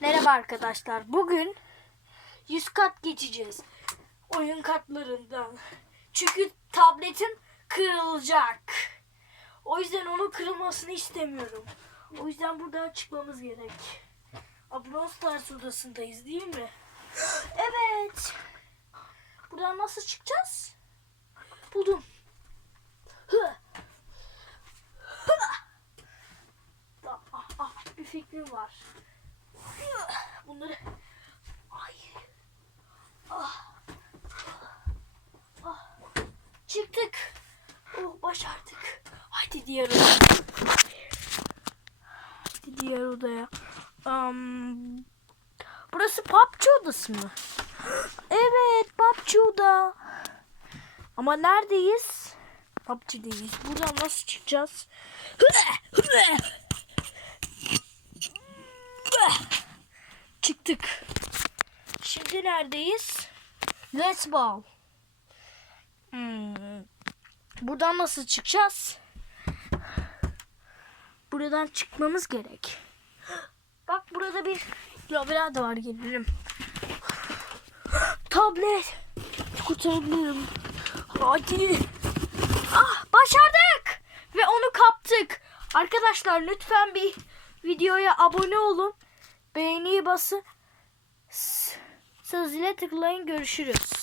Merhaba arkadaşlar. Bugün 100 kat geçeceğiz. Oyun katlarından. Çünkü tabletim kırılacak. O yüzden onun kırılmasını istemiyorum. O yüzden buradan çıkmamız gerek. Abron Stars odasındayız değil mi? Evet. Buradan nasıl çıkacağız? Buldum. Bir fikrim var. Bunları ay ah. Ah. çıktık. Oh başardık. Hadi diğer odaya. Hadi diğer odaya. Am, burası PUBG odası mı? Evet PUBG oda. Ama neredeyiz? PUBG'deyiz. Buradan nasıl çıkacağız? Çıktık. Şimdi neredeyiz? Let's ball. Hmm. Buradan nasıl çıkacağız? Buradan çıkmamız gerek. Bak burada bir labirent var gelelim. Tablet. Kurtarabilirim. Hadi. Ah başardık. Ve onu kaptık. Arkadaşlar lütfen bir videoya abone olun. Beğeniyi basın. Söz tıklayın görüşürüz.